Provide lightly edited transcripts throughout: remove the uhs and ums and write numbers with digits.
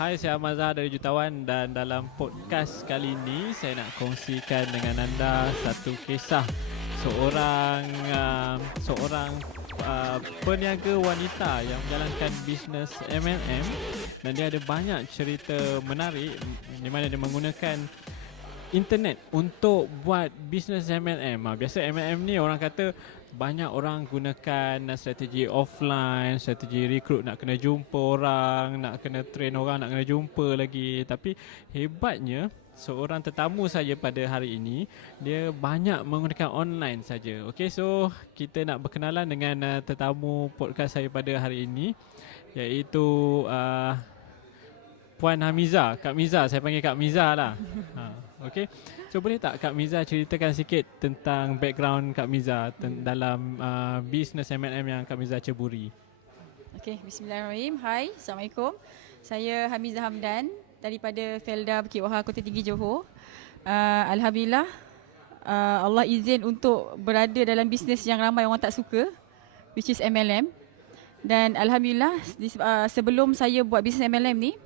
Hai, saya Ahmad Zahar dari Jutawan dan dalam podcast kali ini saya nak kongsikan dengan anda satu kisah seorang peniaga wanita yang menjalankan bisnes MLM dan dia ada banyak cerita menarik di mana dia menggunakan internet untuk buat bisnes MLM. Biasa MLM ni orang kata banyak orang gunakan strategi offline, strategi recruit, nak kena jumpa orang, nak kena train orang, nak kena jumpa lagi. Tapi hebatnya seorang tetamu saja pada hari ini dia banyak menggunakan online saja. Okey, so kita nak berkenalan dengan tetamu podcast saya pada hari ini, iaitu Puan Hamiza, Kak Miza. Saya panggil Kak Miza lah. Okey. So boleh tak Kak Miza ceritakan sikit tentang background Kak Miza dalam bisnes MLM yang Kak Miza ceburi? Okey, bismillahirrahmanirrahim. Hai, Assalamualaikum. Saya Hamizah Hamdan daripada Felda Bukit Wahar, Kota Tinggi, Johor. Alhamdulillah, Allah izin untuk berada dalam bisnes yang ramai orang tak suka, which is MLM. Dan Alhamdulillah, sebelum saya buat bisnes MLM ni,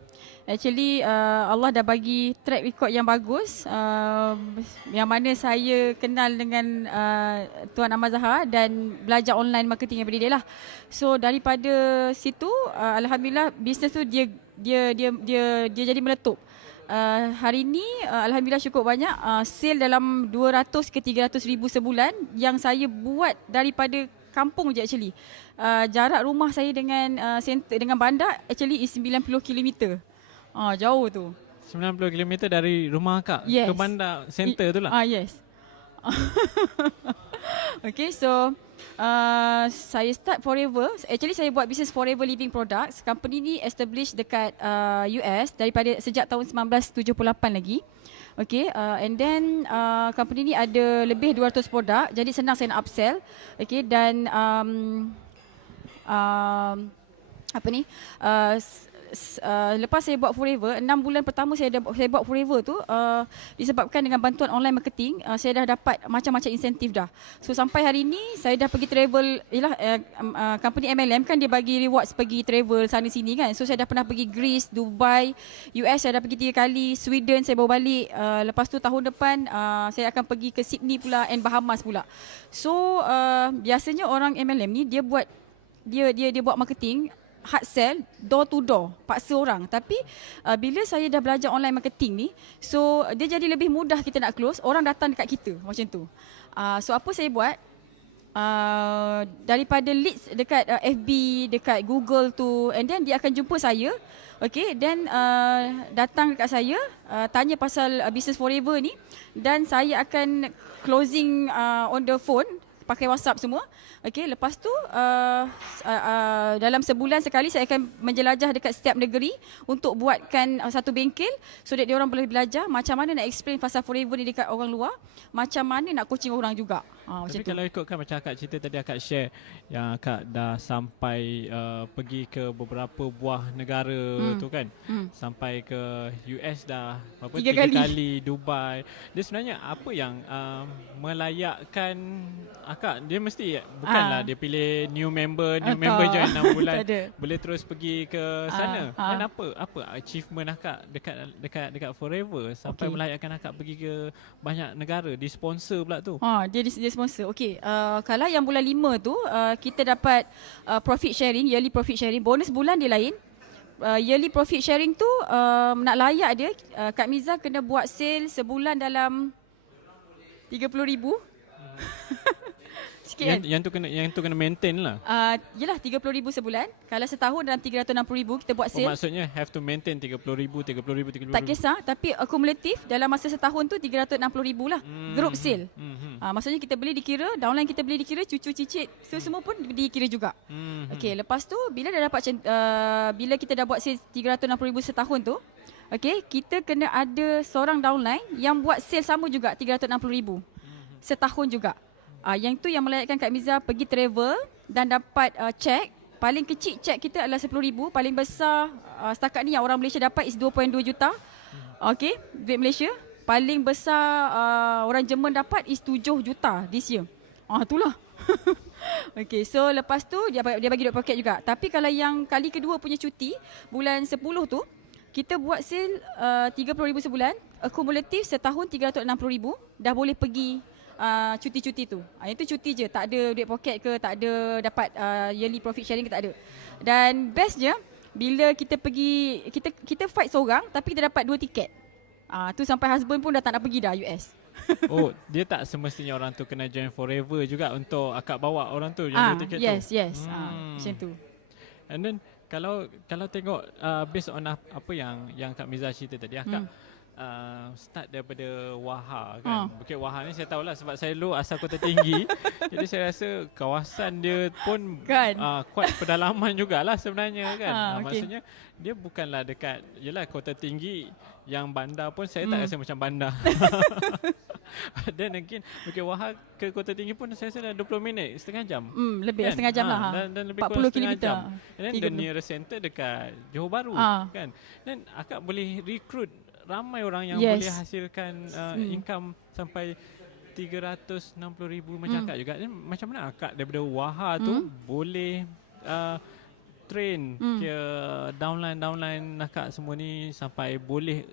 actually Allah dah bagi track record yang bagus, yang mana saya kenal dengan Tuan Ahmad Zahar dan belajar online marketing daripada dia lah. So daripada situ Alhamdulillah bisnes tu dia jadi meletup. Hari ni Alhamdulillah cukup banyak, sale dalam 200 ke 300 ribu sebulan yang saya buat daripada kampung je actually. Jarak rumah saya dengan center, dengan bandar actually is 90 km. Jauh tu. 90 km dari rumah Kak ke bandar center tu lah? Yes. Okay, so saya start Forever. Actually saya buat bisnes Forever Living Products. Company ni established dekat US daripada sejak tahun 1978 lagi. Okay, and then company ni ada lebih 200 produk. Jadi senang saya nak upsell. Okay, dan lepas saya buat Forever, 6 bulan pertama saya buat Forever tu, disebabkan dengan bantuan online marketing, saya dah dapat macam-macam insentif dah. So sampai hari ni saya dah pergi travel, company MLM kan dia bagi rewards pergi travel sana sini kan. So saya dah pernah pergi Greece, Dubai, US saya dah pergi 3 kali, Sweden saya bawa balik. Lepas tu tahun depan saya akan pergi ke Sydney pula and Bahamas pula. So biasanya orang MLM ni dia buat marketing hard sell, door to door, paksa orang. Tapi bila saya dah belajar online marketing ni, so dia jadi lebih mudah kita nak close, orang datang dekat kita macam tu. So apa saya buat, daripada leads dekat FB, dekat Google tu, and then dia akan jumpa saya. Okay, then datang dekat saya, tanya pasal business Forever ni, dan saya akan closing on the phone, pakai WhatsApp semua. Okey, lepas tu dalam sebulan sekali saya akan menjelajah dekat setiap negeri untuk buatkan satu bengkel so that dia orang boleh belajar macam mana nak explain pasal Forever ni dekat orang luar, macam mana nak coaching orang juga. Tapi kalau ikutkan macam akak cerita tadi, akak share yang akak dah sampai pergi ke beberapa buah negara tu kan. Sampai ke US dah berapa, 3 kali, Dubai. Dia sebenarnya apa yang melayakkan akak? Dia mesti bukanlah dia pilih new member join 6 bulan boleh terus pergi ke sana. Dan apa achievement akak dekat Forever sampai melayakkan akak pergi ke banyak negara, di sponsor pula tu? Dia sponsor. Okey, kalau yang bulan 5 tu kita dapat profit sharing, yearly profit sharing. Bonus bulan dia lain. Yearly profit sharing tu nak layak dia, Kak Miza kena buat sale sebulan dalam 30,000. Sikit kan? Yang tu kena maintain lah. Yelah 30,000 sebulan. Kalau setahun dalam 360,000 kita buat sale. Maksudnya have to maintain 30,000. Tak kisah, tapi akumulatif dalam masa setahun tu 360,000 lah. Group sale. Maksudnya kita beli dikira, downline kita beli dikira, cucu cicit, so semua pun dikira juga. Okey, lepas tu bila dah dapat bila kita dah buat sale 360,000 setahun tu, okey, kita kena ada seorang downline yang buat sale sama juga 360,000 setahun juga. Yang tu yang melayakkan Kak Miza pergi travel dan dapat cek. Paling kecil cek kita adalah 10,000. Paling besar setakat ni yang orang Malaysia dapat is 2.2 juta. Okey, duit Malaysia. Paling besar orang Jerman dapat is 7 juta this year. Itulah. Okey, so lepas tu dia bagi duit poket juga. Tapi kalau yang kali kedua punya cuti, bulan 10 tu, kita buat sale RM30,000 sebulan, akumulatif setahun RM360,000, dah boleh pergi cuti-cuti tu. Itu cuti je, tak ada duit poket ke, tak ada dapat yearly profit sharing ke, tak ada. Dan bestnya bila kita pergi, kita fight seorang tapi kita dapat 2 tiket. Tu sampai husband pun dah tak nak pergi dah US. Oh, dia tak semestinya orang tu kena join forever juga untuk akak bawa orang tu yang 2 tiket tu. Yes. Macam tu. And then kalau tengok based on apa yang Kak Miza cerita tadi, akak start daripada Wahar kan. Bukit Wahar ni saya tahulah sebab saya dulu asal Kota Tinggi. Jadi saya rasa kawasan dia pun kan? Kuat pedalaman jugalah sebenarnya kan. Okay. Maksudnya dia bukanlah dekat, yelah Kota Tinggi yang bandar pun saya tak rasa macam bandar. Dan again Bukit Wahar ke Kota Tinggi pun saya rasa dah 20 minit, setengah jam. Lebih kan? setengah jam lah. Dan lebih 40 km. jam. And then the nearest center dekat Johor Bahru kan. Dan akak boleh recruit ramai orang yang boleh hasilkan income sampai 360,000 macam akak juga. Dan macam mana akak daripada Wahar tu boleh train ke downline akak semua ni sampai boleh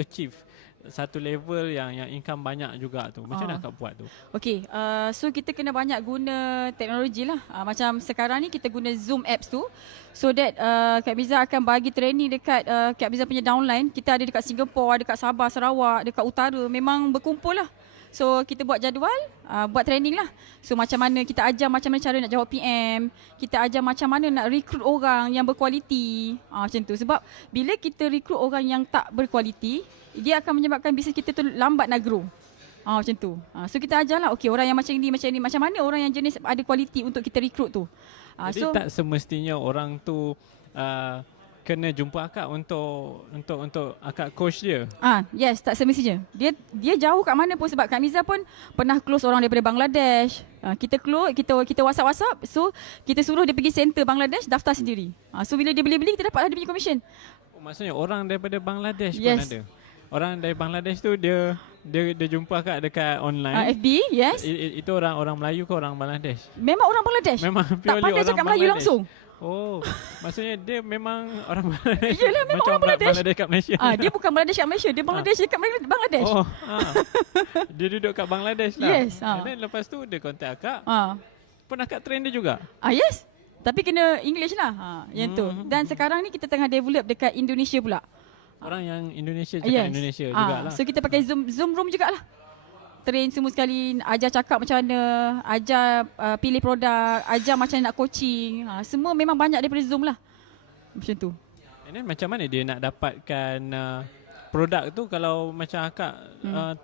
achieve satu level yang income banyak juga tu. Macam mana akak buat tu? Okay, so kita kena banyak guna teknologi lah. Macam sekarang ni kita guna Zoom apps tu, so that Kak Miza akan bagi training dekat Kak Miza punya downline. Kita ada dekat Singapore, dekat Sabah, Sarawak, dekat utara, memang berkumpul lah. So kita buat jadual, buat training lah. So macam mana kita ajar macam mana cara nak jawab PM, kita ajar macam mana nak recruit orang yang berkualiti, macam tu. Sebab bila kita recruit orang yang tak berkualiti, dia akan menyebabkan bisnes kita tu lambat nak grow. Macam tu. So kita ajarlah, okay, orang yang macam ni, macam mana orang yang jenis ada kualiti untuk kita recruit tu. Jadi tak semestinya orang tu kena jumpa akak untuk akak coach dia. Yes, tak semestinya. Dia jauh kat mana pun, sebab Kak Miza pun pernah close orang daripada Bangladesh. Kita close, kita WhatsApp. So kita suruh dia pergi center Bangladesh, daftar sendiri. So bila dia beli dia dapatlah dia punya commission. Maksudnya orang daripada Bangladesh pun ada. Orang dari Bangladesh tu dia jumpa akak dekat online. FB, yes. Itu orang Melayu ke orang Bangladesh? Memang orang Bangladesh. Memang tak purely pandai orang cakap Melayu Bangladesh. langsung. Oh, maksudnya dia memang orang Bangladesh. Yelah, memang macam orang Bangladesh. Bangladesh kat Malaysia. Dia bukan Bangladesh kat Malaysia, dia Bangladesh dekat Bangladesh. Oh, dia duduk kat Bangladesh lah. Yes. And then lepas tu dia contact akak. Pun akak train dia juga. Yes. Tapi kena English lah. Yang tu. Dan sekarang ni kita tengah develop dekat Indonesia pula. Orang yang Indonesia cakap Indonesia jugalah. So kita pakai Zoom room jugalah. Train semua sekali, ajar cakap macam mana, ajar pilih produk, ajar macam mana nak coaching. Semua memang banyak daripada Zoom lah. Macam tu. And then macam mana dia nak dapatkan produk tu kalau macam akak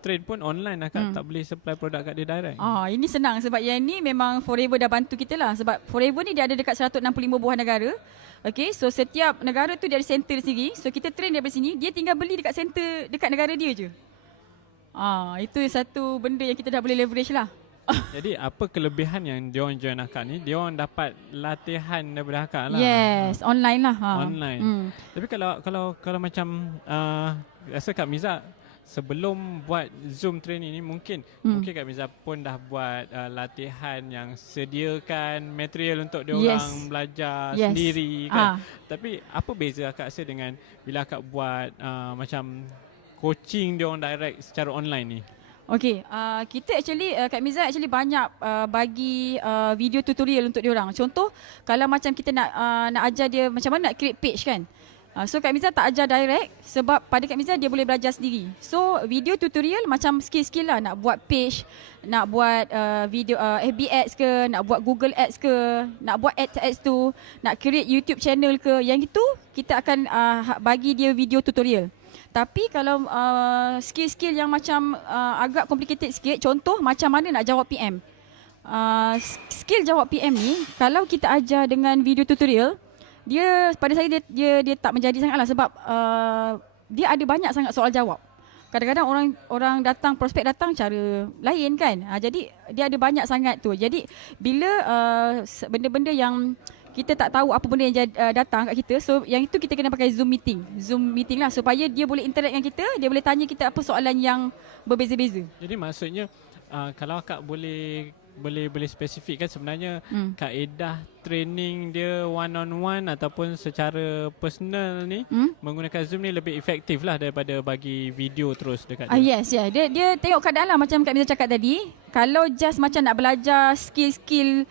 trade pun online, akak tak boleh supply produk kat dia direct? Ini senang sebab yang ni memang Forever dah bantu kita lah. Sebab Forever ni dia ada dekat 165 buah negara. Okay, so setiap negara tu dia ada center sendiri. So kita train daripada sini, dia tinggal beli dekat center dekat negara dia je. Itu satu benda yang kita dah boleh leverage lah. Jadi apa kelebihan yang diorang join akak ni? Diorang dapat latihan daripada akak lah. Yes, online lah. Online. Tapi kalau macam rasa Kak Miza sebelum buat Zoom training ni mungkin Kak Miza pun dah buat latihan yang sediakan material untuk diorang belajar sendiri kan. Tapi apa beza akak rasa dengan bila akak buat macam coaching diorang direct secara online ni? Okay, kita Kak Miza banyak bagi video tutorial untuk diorang. Contoh, kalau macam kita nak ajar dia macam mana nak create page kan. So Kak Miza tak ajar direct sebab pada Kak Miza dia boleh belajar sendiri. So video tutorial macam skill-skill lah, nak buat page, nak buat video FB ads ke, nak buat Google ads ke, nak buat ads tu, nak create YouTube channel ke, yang itu kita akan bagi dia video tutorial. Tapi kalau skill-skill yang macam agak complicated sikit, contoh macam mana nak jawab PM. Skill jawab PM ni kalau kita ajar dengan video tutorial, dia pada saya dia tak menjadi sangatlah sebab dia ada banyak sangat soal jawab. Kadang-kadang orang datang, prospek datang cara lain kan. Jadi dia ada banyak sangat tu. Jadi bila benda-benda yang kita tak tahu apa benda yang datang kat kita, so yang itu kita kena pakai Zoom meeting lah supaya dia boleh interact dengan kita, dia boleh tanya kita apa soalan yang berbeza-beza. Jadi maksudnya kalau akak boleh spesifikkan sebenarnya kaedah training dia one on one ataupun secara personal ni menggunakan Zoom ni lebih efektif lah daripada bagi video terus dekat dia. Yes, yeah. Dia tengok keadaan lah macam Kak Miza cakap tadi. Kalau just macam nak belajar skill-skill,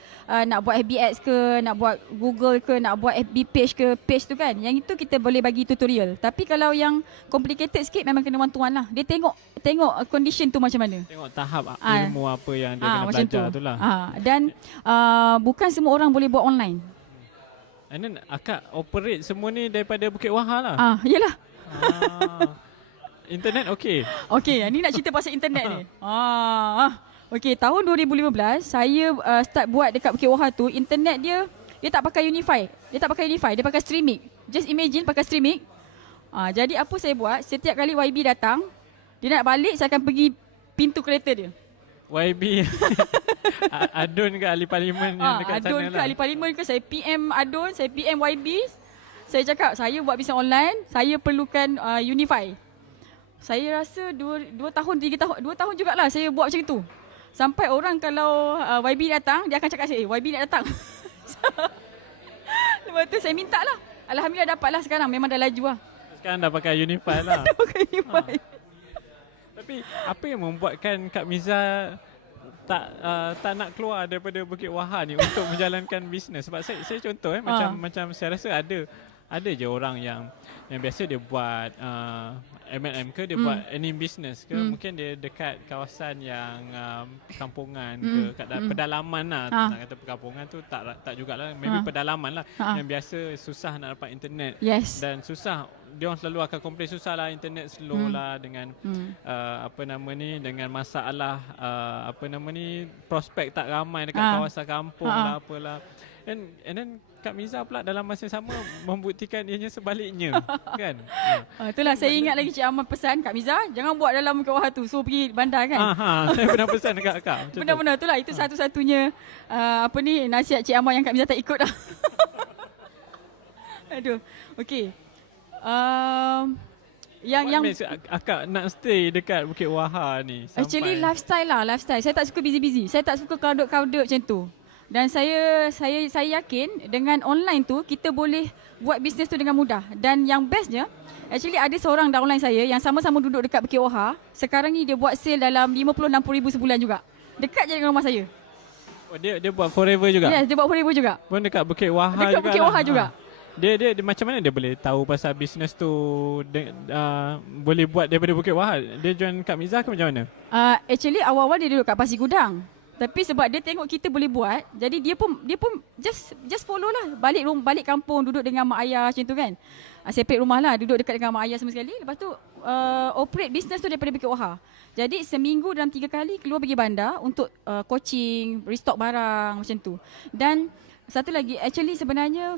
nak buat FB Ads ke, nak buat Google ke, nak buat FB page ke, page tu kan, yang itu kita boleh bagi tutorial. Tapi kalau yang complicated sikit memang kena one-to-one lah. Dia tengok condition tu macam mana. Tengok tahap ilmu apa yang dia kena belajar tu lah. Dan bukan semua orang boleh buat online. And then akak operate semua ni daripada Bukit Wahar lah. Yelah. Internet okey. Okey, ni nak cerita pasal internet ni. Okey, tahun 2015 saya start buat dekat Bukit Wahar tu, internet dia tak pakai Unify. Dia pakai Streamic. Just imagine pakai Streamic. Jadi apa saya buat, setiap kali YB datang, dia nak balik, saya akan pergi pintu kereta dia. YB Adun ke ahli parlimen yang dekat Adun sana ke lah. ahli parlimen ke, saya PM Adun, saya PM YB. Saya cakap, saya buat bisnes online, saya perlukan Unify. Saya rasa 2 tahun, 3 tahun, 2 tahun jugalah saya buat macam tu. Sampai orang kalau YB datang, dia akan cakap saya, YB nak datang. Lepas tu saya minta lah. Alhamdulillah dapat lah sekarang, memang dah laju lah. Sekarang dah pakai Unify lah. Dah pakai Unify. Tapi apa yang membuatkan Kak Miza tak nak keluar daripada Bukit Wahar ni untuk menjalankan bisnes? Sebab saya contoh macam saya rasa ada je orang yang biasa dia buat MLM ke, dia buat any business ke, mungkin dia dekat kawasan yang perkampungan ke, kat pedalaman lah. Nak kata perkampungan tu tak jugalah, maybe pedalaman lah yang biasa susah nak dapat internet. Yes. Dan susah, dia orang selalu akan komplain susah lah, internet slow lah dengan dengan masalah prospek tak ramai dekat kawasan kampung lah apalah. And then Kak Miza pula dalam masa yang sama membuktikan ianya sebaliknya kan. Itulah saya ingat lagi Cik Amal pesan Kak Miza jangan buat dalam Bukit Wahar tu, so pergi bandar kan. Saya pernah pesan dekat Kak. Benar-benar itulah, itu satu-satunya nasihat Cik Amal yang Kak Miza tak ikut lah. Aduh. Okey. Yang akak nak stay dekat Bukit Wahar ni sampai... Actually lifestyle. Saya tak suka busy-busy. Saya tak suka crowded macam tu. Dan saya yakin dengan online tu kita boleh buat bisnes tu dengan mudah. Dan yang bestnya, actually ada seorang downline saya yang sama-sama duduk dekat Bukit Wahar. Sekarang ni dia buat sale dalam 50-60 ribu sebulan juga. Dekat je dengan rumah saya. Dia buat forever juga? Yes, dia buat forever juga. Pun dekat Bukit Wahar juga. Dekat Bukit Wahar juga. Dia macam mana dia boleh tahu pasal bisnes tu boleh buat daripada Bukit Wahar? Dia join Kak Miza ke macam mana? Actually awal-awal dia duduk kat Pasir Gudang. Tapi sebab dia tengok kita boleh buat, jadi dia pun just follow lah. Balik kampung, duduk dengan mak ayah macam tu kan. Separate rumah lah, duduk dekat dengan mak ayah sama sekali. Lepas tu operate bisnes tu daripada Bukit Wahar. Jadi seminggu dalam 3 kali keluar pergi bandar untuk coaching, restock barang macam tu. Dan satu lagi, actually sebenarnya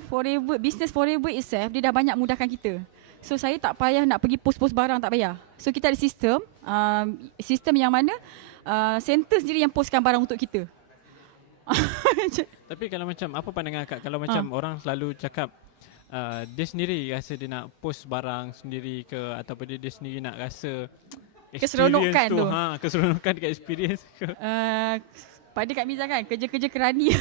business forever itself, dia dah banyak mudahkan kita. So saya tak payah nak pergi post-post barang, tak payah. So kita ada sistem yang mana center sendiri yang postkan barang untuk kita. Tapi kalau macam, apa pandangan Kak kalau macam orang selalu cakap dia sendiri rasa dia nak post barang sendiri ke, ataupun dia sendiri nak rasa keseronokan tu. Keseronokan dekat experience ke? Pada Kak Miza kan, kerja-kerja kerani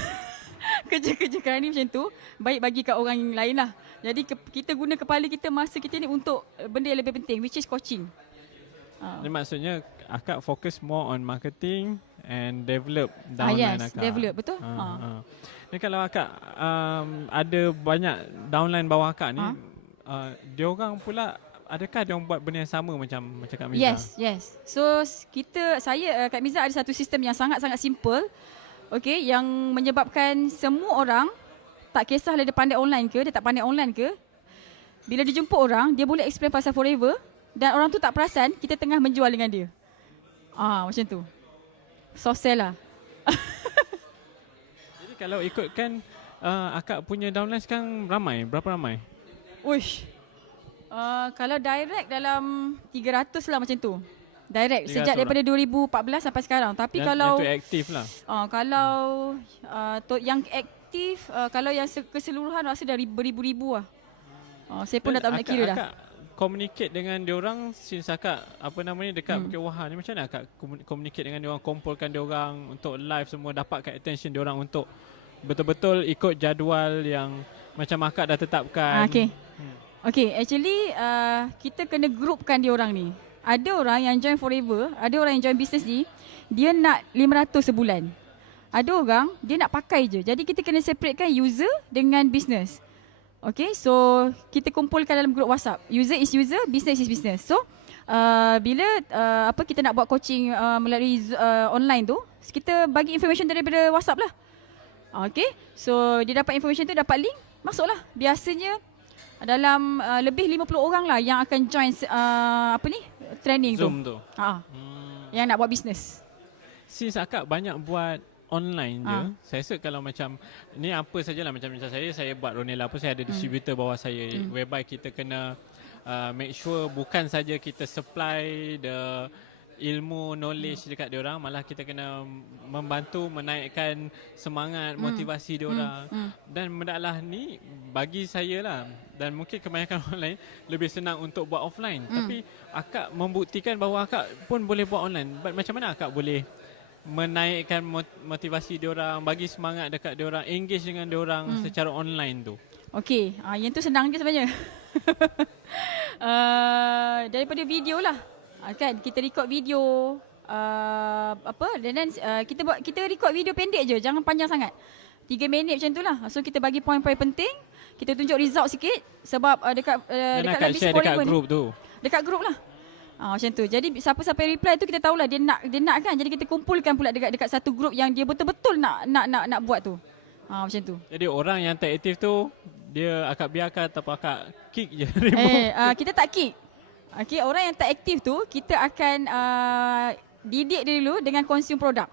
kerja-kerja kerani macam tu baik bagi kat orang yang lain lah. Jadi kita guna kepala kita, masa kita ni untuk benda yang lebih penting, which is coaching. Ini maksudnya akak fokus more on marketing and develop downline yes, akak. Develop, betul. Dan kalau akak ada banyak downline bawah akak ni, dia orang pula, adakah dia orang buat benda yang sama macam Kak Miza? Yes. So Kak Miza ada satu sistem yang sangat-sangat simple. Okay, yang menyebabkan semua orang, tak kisahlah dia pandai online ke, dia tak pandai online ke, bila dia jemput orang, dia boleh explain pasal forever dan orang tu tak perasan kita tengah menjual dengan dia. Macam tu. Soft sell lah. Jadi kalau ikutkan akak punya downline sekarang ramai, berapa ramai? Uish. Kalau direct dalam 300 lah macam tu. Direct sejak daripada 2014 sampai sekarang. Tapi kalau yang tu aktif lah. Kalau yang aktif, kalau yang keseluruhan rasa dari beribu-ribu lah. Saya pun dah tak nak kira dah. Akak communicate dengan diorang since akak dekat Bukit Wahar ni, macam mana akak communicate dengan diorang, kumpulkan diorang untuk live semua, dapatkan attention diorang untuk betul-betul ikut jadual yang macam akak dah tetapkan. Okay, actually kita kena groupkan dia orang ni. Ada orang yang join forever, ada orang yang join business ni, dia nak 500 sebulan. Ada orang, dia nak pakai je. Jadi kita kena separatekan user dengan business. Okay, so kita kumpulkan dalam group WhatsApp. User is user, business is business. So bila kita nak buat coaching melalui online tu, kita bagi information daripada WhatsApp lah. Okay, so dia dapat information tu, dapat link, masuklah. Biasanya dalam lebih 50 orang lah yang akan join training Zoom tu. Yang nak buat business. Since akak banyak buat online je, saya rasa kalau macam ni apa sajalah, macam saya buat Ronella pun saya ada distributor bawah saya, whereby kita kena make sure bukan saja kita supply the ilmu, knowledge dekat diorang, malah kita kena membantu menaikkan semangat, motivasi diorang. Dan benda lah ni bagi saya lah, dan mungkin kebanyakan orang lain lebih senang untuk buat offline. Tapi akak membuktikan bahawa akak pun boleh buat online. But macam mana akak boleh menaikkan motivasi diorang, bagi semangat dekat diorang, engage dengan diorang secara online tu? Okey, yang tu senang je sebenarnya. Daripada video lah. Kan kita record video dan kita record video pendek je, jangan panjang sangat. 3 minit macam tu lah. So kita bagi poin-poin penting, kita tunjuk result sikit sebab dekat share dekat group tu. Dekat group lah. Macam tu. Jadi siapa-siapa reply tu kita tahulah dia nak kan. Jadi kita kumpulkan pula dekat satu group yang dia betul-betul nak buat tu. Macam tu. Jadi orang yang tak aktif tu dia akak biarkan ataupun akak kick je? Kita tak kick. Okay, orang yang tak aktif tu kita akan didik dia dulu dengan consume produk.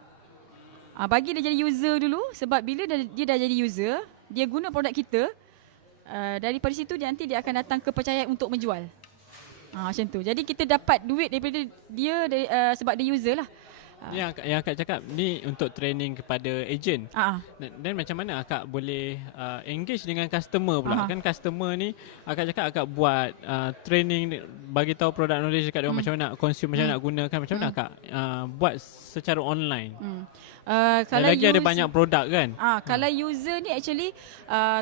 Bagi dia jadi user dulu, sebab bila dia dah jadi user, dia guna produk kita, daripada situ nanti dia akan datang kepercayaan untuk menjual. Macam tu. Jadi kita dapat duit daripada dia sebab dia user lah. Yang akak cakap ni untuk training kepada agent. Dan macam mana akak boleh engage dengan customer pula? Kan customer ni akak cakap akak buat training, bagi tahu produk knowledge dekat dia, macam mana nak consume, macam mana nak gunakan, macam mana akak buat secara online? Kalau lagi ada banyak produk kan? Kalau user ni actually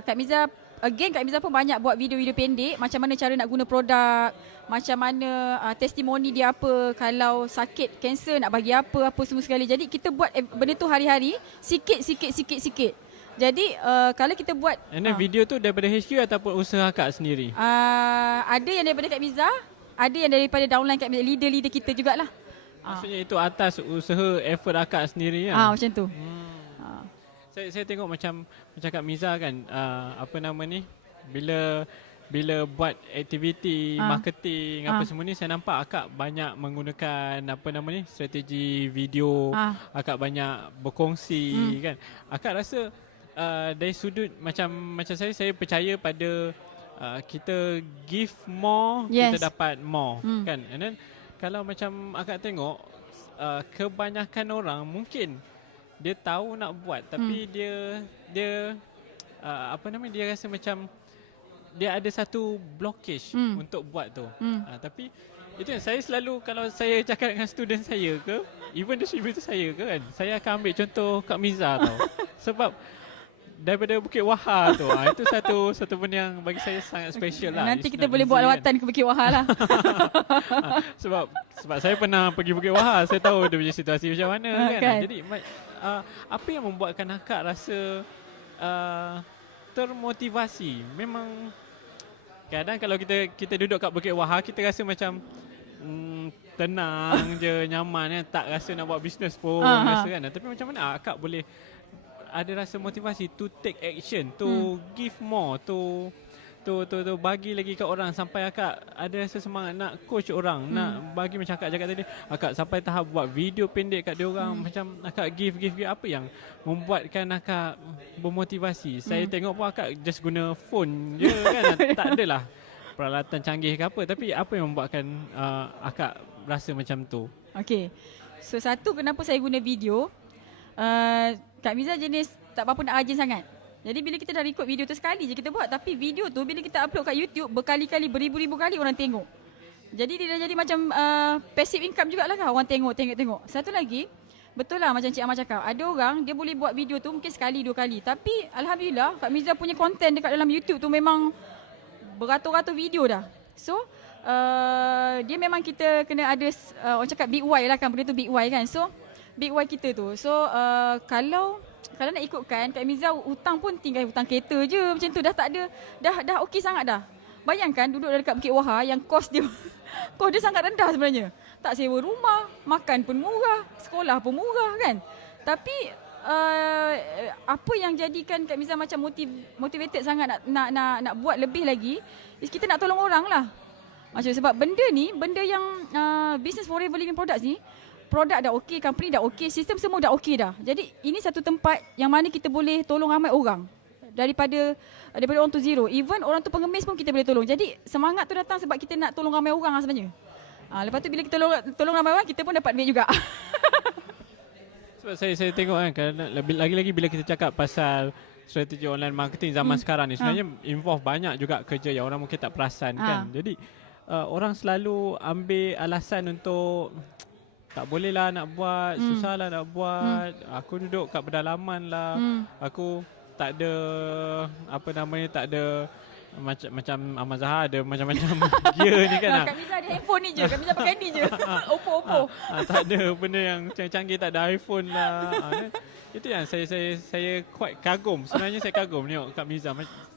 Kak Miza pun banyak buat video-video pendek, macam mana cara nak guna produk, macam mana testimoni dia apa, kalau sakit kanser nak bagi apa semua sekali. Jadi kita buat benda tu hari-hari, sikit. Jadi kalau kita buat video tu daripada HQ ataupun usaha akak sendiri? Ada yang daripada Kak Miza, ada yang daripada downline Kak Miza, leader kita jugalah. Maksudnya itu atas usaha effort akak sendiri kan? Macam tu. Saya tengok macam Kak Miza kan, bila buat aktiviti marketing apa semua ni, saya nampak akak banyak menggunakan strategi video, akak banyak berkongsi kan. Akak rasa dari sudut macam saya percaya pada kita give more, kita dapat more kan. And then kalau macam akak tengok kebanyakan orang mungkin dia tahu nak buat, tapi dia rasa macam dia ada satu blockage untuk buat tu. Tapi itu yang saya selalu, kalau saya cakap dengan student saya ke, even distributor saya ke kan, saya akan ambil contoh Kak Miza tau. Sebab daripada Bukit Wahar tu, itu satu benda yang bagi saya sangat special lah. Nanti kita boleh buat lawatan ke Bukit Wahar lah. sebab saya pernah pergi Bukit Wahar, saya tahu dia punya situasi macam mana kan. Jadi apa yang membuatkan akak rasa termotivasi? Memang kadang kalau kita duduk kat Bukit Wahar, kita rasa macam tenang je, nyaman kan, tak rasa nak buat bisnes pun rasa kan. Tapi macam mana akak boleh ada rasa motivasi to take action, to give more, to bagi lagi kat orang, sampai akak ada rasa semangat nak coach orang, nak bagi macam akak cakap tadi, akak sampai tahap buat video pendek kat dia orang, macam akak give. Apa yang membuatkan akak bermotivasi? Saya tengok pun akak just guna phone je kan, tak adalah peralatan canggih ke apa, tapi apa yang membuatkan akak rasa macam tu? Okay, so satu, kenapa saya guna video, Kak Miza jenis tak apa-apa nak rajin sangat. Jadi bila kita dah record video tu sekali je kita buat, tapi video tu bila kita upload kat YouTube berkali-kali, beribu-ribu kali orang tengok. Jadi dia dah jadi macam passive income jugalah kan, orang tengok. Satu lagi, betul lah macam Cik Amal cakap. Ada orang dia boleh buat video tu mungkin sekali 2 kali. Tapi alhamdulillah Kak Miza punya konten dekat dalam YouTube tu memang beratus-ratus video dah. So dia memang kita kena ada orang cakap big Y lah kan, benda tu big Y kan. So big Y kita tu. So kalau nak ikutkan Kak Miza hutang pun tinggal hutang kereta je macam tu, dah tak ada, dah okey sangat dah. Bayangkan duduk dekat Bukit Wahar yang kos dia kos dia sangat rendah sebenarnya. Tak sewa rumah, makan pun murah, sekolah pun murah kan. Tapi apa yang jadikan Kak Miza macam motivated sangat nak buat lebih lagi, kita nak tolong orang lah. Macam sebab benda yang business forever living products ni, produk dah okey, company dah okey, sistem semua dah okey dah. Jadi ini satu tempat yang mana kita boleh tolong ramai orang. Daripada orang tu zero. Even orang tu pengemis pun kita boleh tolong. Jadi semangat tu datang sebab kita nak tolong ramai orang lah sebenarnya. Lepas tu bila kita tolong ramai orang, kita pun dapat duit juga. Sebab saya tengok kan, lagi-lagi bila kita cakap pasal strategi online marketing zaman sekarang ni, sebenarnya involve banyak juga kerja yang orang mungkin tak perasan kan. Jadi orang selalu ambil alasan untuk tak boleh lah nak buat, susah lah nak buat, aku duduk kat pedalaman lah, aku tak ada tak ada macam Ahmad Zahar ada macam-macam gear ni kan. Kak Miza ada handphone ni je, Kak Miza pakai ni je. Oppo. Tak ada benda yang canggih-canggih, tak ada iPhone lah. Itu yang saya quite kagum. Sebenarnya saya kagum tengok Kak Miza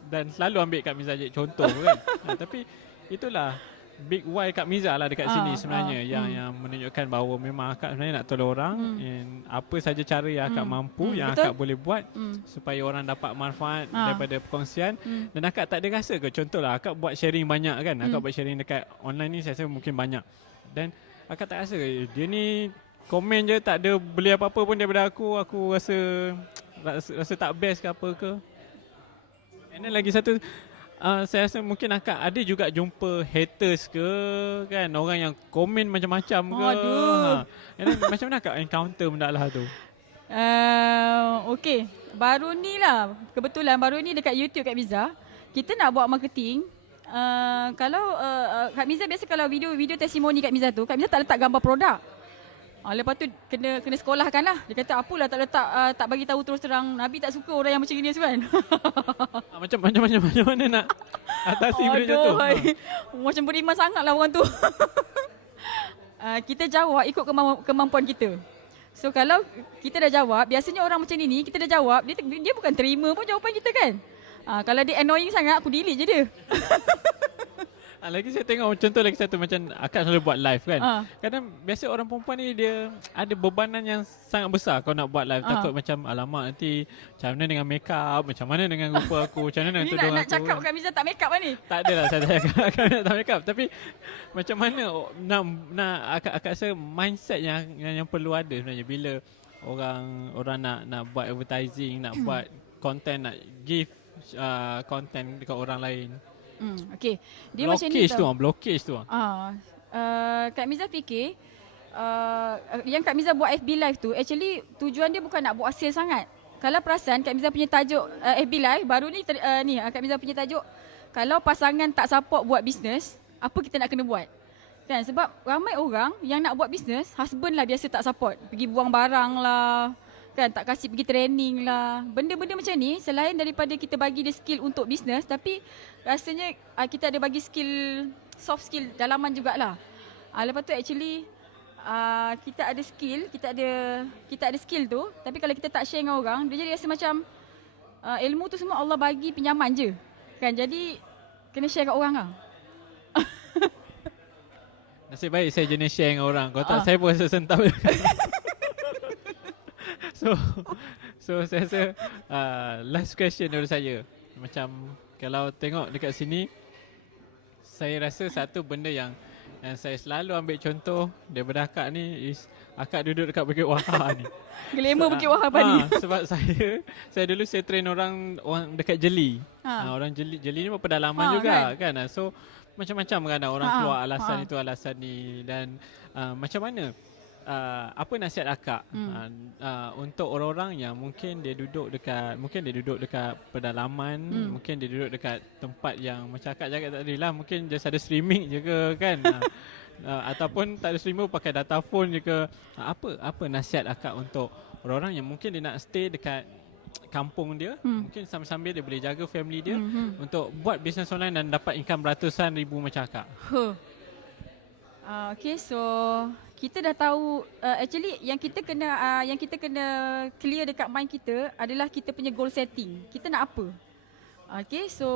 dan selalu ambil Kak Miza jadi contoh kan. Tapi itulah big Y Kak Miza lah dekat sini sebenarnya yang menunjukkan bahawa memang akak sebenarnya nak tolong orang, and apa saja cara yang akak mampu yang akak boleh buat supaya orang dapat manfaat daripada perkongsian. Dan akak tak ada rasa ke, contohlah akak buat sharing banyak kan, akak buat sharing dekat online ni saya rasa mungkin banyak, dan akak tak rasa ke dia ni komen je tak ada beli apa-apa pun daripada aku rasa tak best ke apa ke. And then lagi satu, saya rasa mungkin akak ada juga jumpa haters ke kan, orang yang komen macam-macam ke. Macam mana akak encounter benda lah tu? Okay, kebetulan baru ni dekat YouTube Kak Miza, kita nak buat marketing. Kalau Kak Miza biasa kalau video testimoni Kak Miza tu, Kak Miza tak letak gambar produk. Lepas tu kena sekolahkan lah. Dia kata apalah tak letak, tak bagi tahu terus terang. Nabi tak suka orang yang macam gini kan. Macam mana nak atasi benda macam tu? Macam beriman sangat lah orang tu. Kita jawab ikut kemampuan kita. So kalau kita dah jawab, biasanya orang macam ni kita dah jawab, dia bukan terima pun jawapan kita kan. Kalau dia annoying sangat, aku delete je dia. Lagi saya tengok contoh lagi satu, macam akak selalu buat live kan. Kadang biasa orang perempuan ni dia ada bebanan yang sangat besar kalau nak buat live. Takut macam alamak nanti macam mana dengan make up, macam mana dengan rupa aku, macam mana dengan tudung aku. Nak cakap Kak Miza tak make up lah ni? Tak adalah saya cakap tak make up. Tapi macam mana nak akak rasa mindset yang perlu ada sebenarnya bila orang nak buat advertising, nak buat content, nak give content dekat orang lain. Okay. Dia macam ni tau. Blockage tu. Kak Miza fikir yang Kak Miza buat FB Live tu, actually tujuan dia bukan nak buat sale sangat. Kalau perasan Kak Miza punya tajuk FB Live baru ni Kak Miza punya tajuk, kalau pasangan tak support buat bisnes, apa kita nak kena buat? Kan, sebab ramai orang yang nak buat bisnes, husband lah biasa tak support. Pergi buang barang lah, kan, tak kasih pergi training lah. Benda-benda macam ni, selain daripada kita bagi dia skill untuk bisnes, tapi rasanya kita ada bagi skill, soft skill dalaman jugalah. Lepas tu actually kita ada skill, kita ada skill tu, tapi kalau kita tak share dengan orang, dia jadi rasa macam ilmu tu semua Allah bagi pinjaman je. Kan, jadi kena share kat orang lah. Nasib baik saya jenis share dengan orang. Kalau tak saya pun rasa sentap. So saya rasa last question dari saya. Macam kalau tengok dekat sini, saya rasa satu benda yang saya selalu ambil contoh daripada akak ni is akak duduk dekat Bukit Wahar ni. Glamour Bukit Wahar ni. Sebab saya dulu saya train orang dekat Jeli. Orang Jeli ni pedalaman juga kan. So macam-macam kan orang keluar alasan itu alasan ni, dan macam mana apa nasihat akak untuk orang-orang yang mungkin dia duduk dekat pedalaman, mungkin dia duduk dekat tempat yang macam akak cakap tadi lah, mungkin just ada streaming je ke kan. Ataupun tak ada streamer pakai data phone je ke. Apa nasihat akak untuk orang-orang yang mungkin dia nak stay dekat kampung dia, mungkin sambil-sambil dia boleh jaga family dia untuk buat bisnes online dan dapat income ratusan ribu macam akak. Okay, so kita dah tahu actually yang kita kena clear dekat mind kita adalah kita punya goal setting. Kita nak apa? Okay, so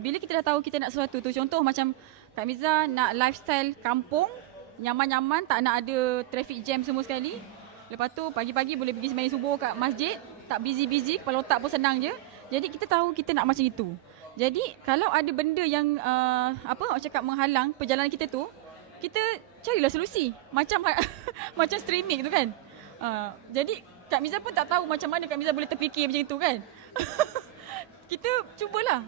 bila kita dah tahu kita nak sesuatu tu, contoh macam Kak Miza nak lifestyle kampung, nyaman-nyaman, tak nak ada traffic jam semua sekali. Lepas tu pagi-pagi boleh pergi sembahyang subuh kat masjid, tak busy-busy, kepala otak pun senang je. Jadi kita tahu kita nak macam itu. Jadi kalau ada benda yang orang cakap menghalang perjalanan kita tu, kita carilah solusi. Macam macam streaming tu kan. Jadi Kak Miza pun tak tahu macam mana Kak Miza boleh terfikir macam itu kan. Kita cubalah.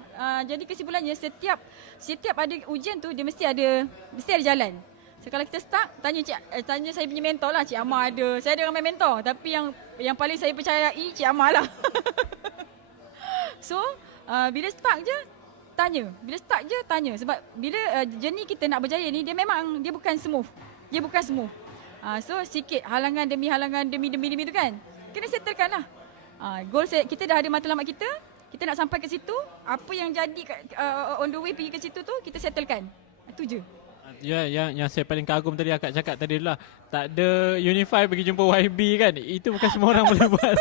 Jadi kesimpulannya setiap ada ujian tu dia mesti ada jalan. So kalau kita stuck, tanya saya punya mentor lah, Cik Amar ada. Saya ada ramai mentor, tapi yang paling saya percayai Cik Amar lah. So bila stuck je tanya. Sebab bila journey kita nak berjaya ni, dia bukan smooth. So sikit halangan demi tu kan. Kena settlekan lah. Goal kita dah ada matlamat kita nak sampai ke situ, apa yang jadi on the way pergi ke situ tu kita settlekan. Itu je. Ya, yang saya paling kagum tadi akak cakap tadi lah, tak ada Unify pergi jumpa YB kan. Itu bukan semua orang boleh buat.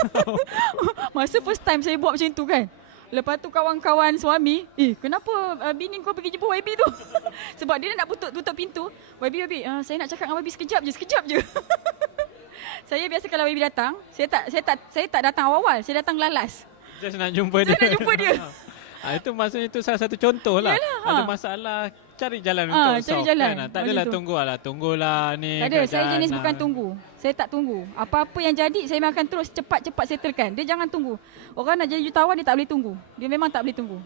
Masa first time saya buat macam tu kan. Lepas tu kawan-kawan suami, kenapa bini kau pergi jumpa YB tu? Sebab dia nak tutup pintu. YB, saya nak cakap dengan YB sekejap je. Saya biasa kalau YB datang, saya tak datang awal-awal, saya datang lalas. Just nak jumpa dia. Itu maksudnya itu salah satu contoh lah. Ada masalah, cari jalan untuk solve kan. Tak adalah tunggulah ni. Tak ada, saya jenis bukan tunggu. Saya tak tunggu. Apa-apa yang jadi, saya akan terus cepat-cepat settlekan. Dia jangan tunggu. Orang nak jadi jutawan, dia tak boleh tunggu. Dia memang tak boleh tunggu.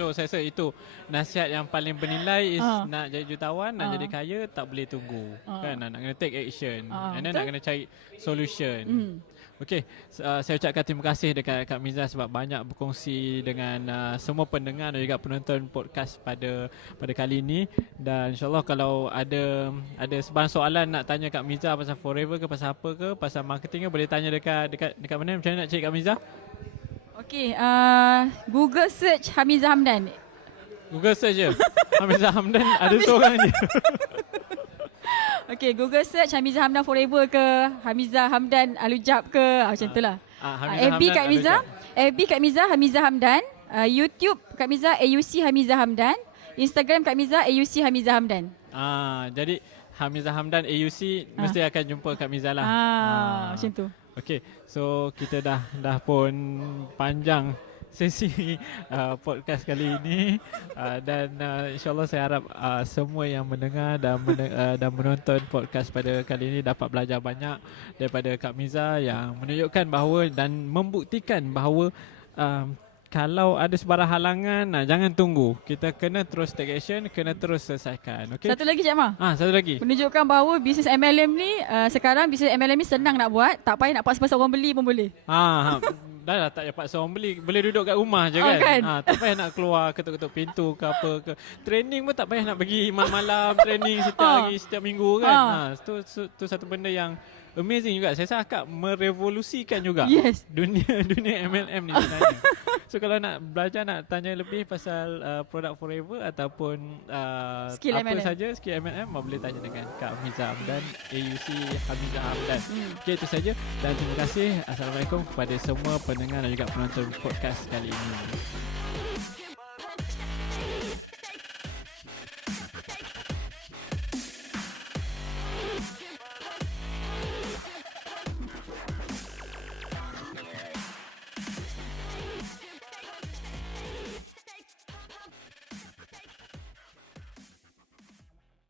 So saya rasa itu nasihat yang paling bernilai is nak jadi jutawan, nak jadi kaya, tak boleh tunggu. Kan, nak kena take action. And then nak kena cari solution. Okey, saya ucapkan terima kasih dekat Kak Miza sebab banyak berkongsi dengan semua pendengar dan juga penonton podcast pada kali ini. Dan insyaAllah kalau ada sebarang soalan nak tanya Kak Miza pasal Forever ke, pasal apa ke, pasal marketing ke, boleh tanya dekat mana? Macam mana nak cari Kak Miza? Okey, Google search Hamizah Hamdan. Google search je? Hamizah Hamdan ada seorang je? Okay, Google search Hamizah Hamdan Forever ke, Hamizah Hamdan Alujab ke, macam itulah. FB Kak Miza, FB Kak Miza Hamizah Hamdan, YouTube Kak Miza AUC Hamizah Hamdan, Instagram Kak Miza AUC Hamizah Hamdan. Jadi Hamizah Hamdan AUC mesti akan jumpa Kak Miza lah. Macam tu. Okay, so kita dah pun panjang sesi podcast kali ini dan insyaAllah saya harap semua yang mendengar dan menonton podcast pada kali ini dapat belajar banyak daripada Kak Miza yang menunjukkan bahawa dan membuktikan bahawa kalau ada sebarang halangan, jangan tunggu. Kita kena terus take action, kena terus selesaikan. Okay? Satu lagi Cik Amar. Satu lagi. Menunjukkan bahawa bisnes MLM ni sekarang bisnes MLM ni senang nak buat, tak payah nak paksa orang beli pun boleh. Dah tak payah paksa orang beli. Boleh duduk kat rumah je kan. Tak payah nak keluar ketuk-ketuk pintu ke apa ke. Training pun tak payah nak pergi malam-malam training setiap hari, setiap minggu kan. Tu satu benda yang amazing juga. Saya rasa akak merevolusikan juga dunia MLM ni sebenarnya. So kalau nak belajar, nak tanya lebih pasal produk Forever ataupun skill apa MLM saja skill MLM, boleh tanya dengan Kak Hamizah Hamdan, AUC Hamizah Hamdan. Okay, itu saja dan terima kasih. Assalamualaikum kepada semua pendengar dan juga penonton podcast kali ini.